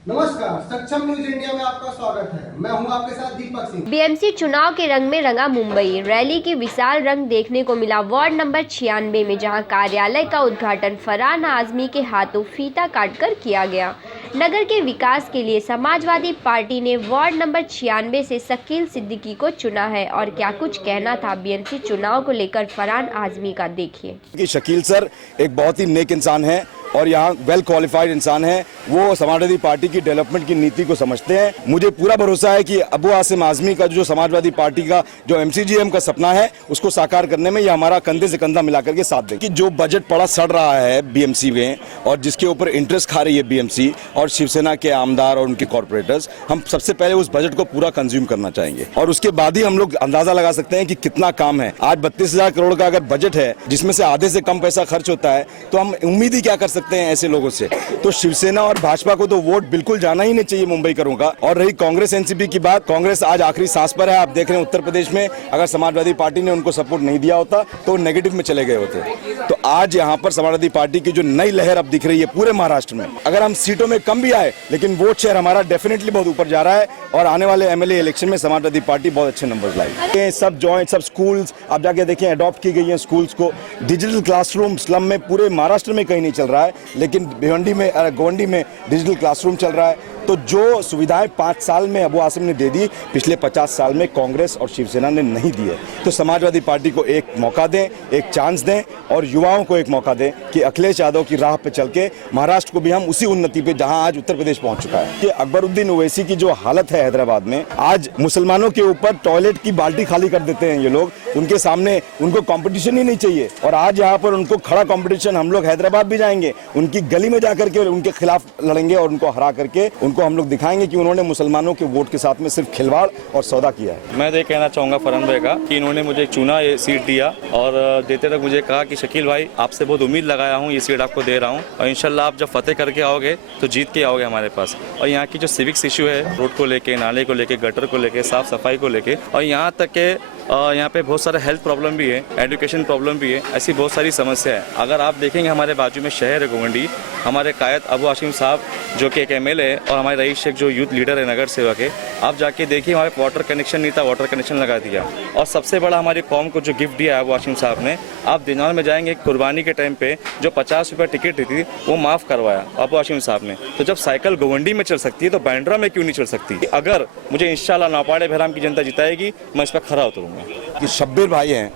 नमस्कार, सक्षम news India में आपका स्वागत है। मैं हूं आपके साथ दीपक सिंह। बीएमसी चुनाव के रंग में रंगा मुंबई। रैली की विशाल रंग देखने को मिला वार्ड नंबर 96 में, जहां कार्यालय का उद्घाटन फरहान आजमी के हाथों फीता काटकर किया गया। नगर के विकास के लिए समाजवादी पार्टी ने वार्ड नंबर 96 से शकील सिद्दीकी को चुना है, और क्या कुछ कहना था बीएमसी चुनाव को लेकर फरहान आजमी का, देखिए। शकील सर एक बहुत ही नेक इंसान है और यहाँ वेल क्वालिफाइड इंसान है। वो समाजवादी पार्टी की डेवलपमेंट की नीति को समझते हैं। मुझे पूरा भरोसा है कि अबू आसिम आजमी का जो समाजवादी पार्टी का जो एमसीजीएम का सपना है उसको साकार करने में ये हमारा कंधे से कंधा मिलाकर के साथ देंगे। कि जो बजट पड़ा सड़ रहा है बीएमसी में और जिसके ऊपर इंटरेस्ट खा रही है बीएमसी और शिवसेना के आमदार और उनके कॉर्पोरेटर्स, हम सबसे पहले उस बजट को पूरा कंज्यूम करना चाहेंगे और उसके बाद ही हम लोग अंदाजा लगा सकते हैं कि कितना काम है। आज 32,000 करोड़ का अगर बजट है जिसमें से आधे से कम पैसा खर्च होता है, तो हम उम्मीद ही क्या कर सकते हैं ऐसे लोगों से। तो शिवसेना और भाजपा को तो वोट बिल्कुल जाना ही नहीं चाहिए मुंबईकरों का। और रही कांग्रेस एनसीपी की बात, कांग्रेस आज आखिरी सांस पर है। आप देख रहे हैं उत्तर प्रदेश में अगर समाजवादी पार्टी ने उनको सपोर्ट नहीं दिया होता तो नेगेटिव में चले गए होते। तो आज यहाँ पर समाजवादी पार्टी की जो नई लहर अब दिख रही है पूरे महाराष्ट्र में, अगर हम सीटों में कम भी आए लेकिन वोट शेयर हमारा डेफिनेटली बहुत ऊपर जा रहा है और आने वाले एमएलए इलेक्शन में समाजवादी पार्टी बहुत अच्छे नंबर लाएगी। सब जॉइंट सब स्कूल्स आप जाके देखें अडॉप्ट की गई है स्कूल्स को। डिजिटल क्लासरूम स्लम में पूरे महाराष्ट्र में कहीं नहीं चल रहा है, लेकिन गोवंडी में डिजिटल क्लासरूम चल रहा है। तो जो सुविधाएं 5 साल में अबू आसिम ने दे दी, पिछले 50 साल में कांग्रेस और शिवसेना ने नहीं दी है। तो समाजवादी पार्टी को एक मौका दें, एक चांस दें और युवाओं को एक मौका दें कि अखिलेश यादव की राह पे चल के महाराष्ट्र को भी हम उसी उन्नति पे जहां आज उत्तर प्रदेश पहुंच चुका है। कि अकबरुद्दीन ओवैसी की जो हालत है हैदराबाद में, आज मुसलमानों के ऊपर टॉयलेट की बाल्टी खाली कर देते हैं ये लोग। उनके सामने उनको कंपटीशन ही नहीं चाहिए और आज यहाँ पर उनको खड़ा कंपटीशन। हम लोग हैदराबाद भी जाएंगे, उनकी गली में जाकर के उनके खिलाफ लड़ेंगे और उनको हरा करके उनको हम लोग दिखाएंगे कि उन्होंने मुसलमानों के वोट के साथ में सिर्फ खिलवाड़ और सौदा किया है। मैं तो ये कहना चाहूँगा फरहान भाई का कि इन्होंने मुझे चुना, ये सीट दिया और देते तक मुझे कहा कि शकील भाई आपसे बहुत उम्मीद लगाया हूँ, ये सीट आपको दे रहा हूँ और इंशाल्लाह आप जब फतेह करके आओगे तो जीत के आओगे हमारे पास। और यहाँ की जो सिविक्स इशू है, रोड को लेके, नाले को लेके, गटर को लेके, साफ सफाई को लेके, और यहाँ तक के यहाँ पे बहुत सारा हेल्थ प्रॉब्लम भी है, एजुकेशन प्रॉब्लम भी है, ऐसी बहुत सारी समस्या है। अगर आप देखेंगे हमारे बाजू में शहर है गोवंडी, हमारे कायद अबू आसिम साहब जो कि एक एमएलए है और हमारे रईस शेख जो यूथ लीडर है, नगर सेवक है, आप जाके देखिए हमारे वाटर कनेक्शन नहीं था, वाटर कनेक्शन लगा दिया। और सबसे बड़ा हमारी कौम को जो गिफ्ट दिया है अबू आसिम साहब ने, आप दिनार में जाएंगे कुर्बानी के टाइम पे जो 50 रुपये टिकट थी वो माफ़ करवाया अबू आसिम साहब ने। तो जब साइकिल गोवंडी में चल सकती है तो बांद्रा में क्यों नहीं चल सकती। अगर मुझे इंशाल्लाह नौपाड़े बहराम की जनता जिताएगी, मैं इस पर खरा उतरूंगा। कि शब्बीर भाई हैं,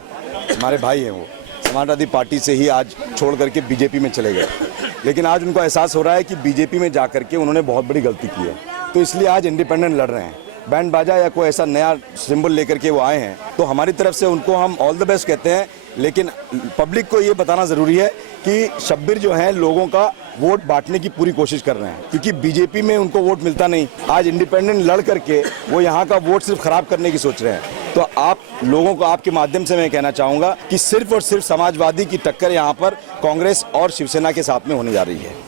हमारे भाई हैं, वो समाजवादी पार्टी से ही आज छोड़ करके बीजेपी में चले गए, लेकिन आज उनको एहसास हो रहा है कि बीजेपी में जा करके उन्होंने बहुत बड़ी गलती की है। तो इसलिए आज इंडिपेंडेंट लड़ रहे हैं, बैंड बाजा या कोई ऐसा नया सिंबल लेकर के वो आए हैं। तो हमारी तरफ से उनको हम ऑल द बेस्ट कहते हैं, लेकिन पब्लिक को ये बताना ज़रूरी है कि शब्बीर जो हैं लोगों का वोट बांटने की पूरी कोशिश कर रहे हैं, क्योंकि बीजेपी में उनको वोट मिलता नहीं। आज इंडिपेंडेंट लड़ करके वो यहाँ का वोट सिर्फ खराब करने की सोच रहे हैं। तो आप लोगों को आपके माध्यम से मैं कहना चाहूँगा कि सिर्फ और सिर्फ समाजवादी की टक्कर यहाँ पर कांग्रेस और शिवसेना के साथ में होने जा रही है।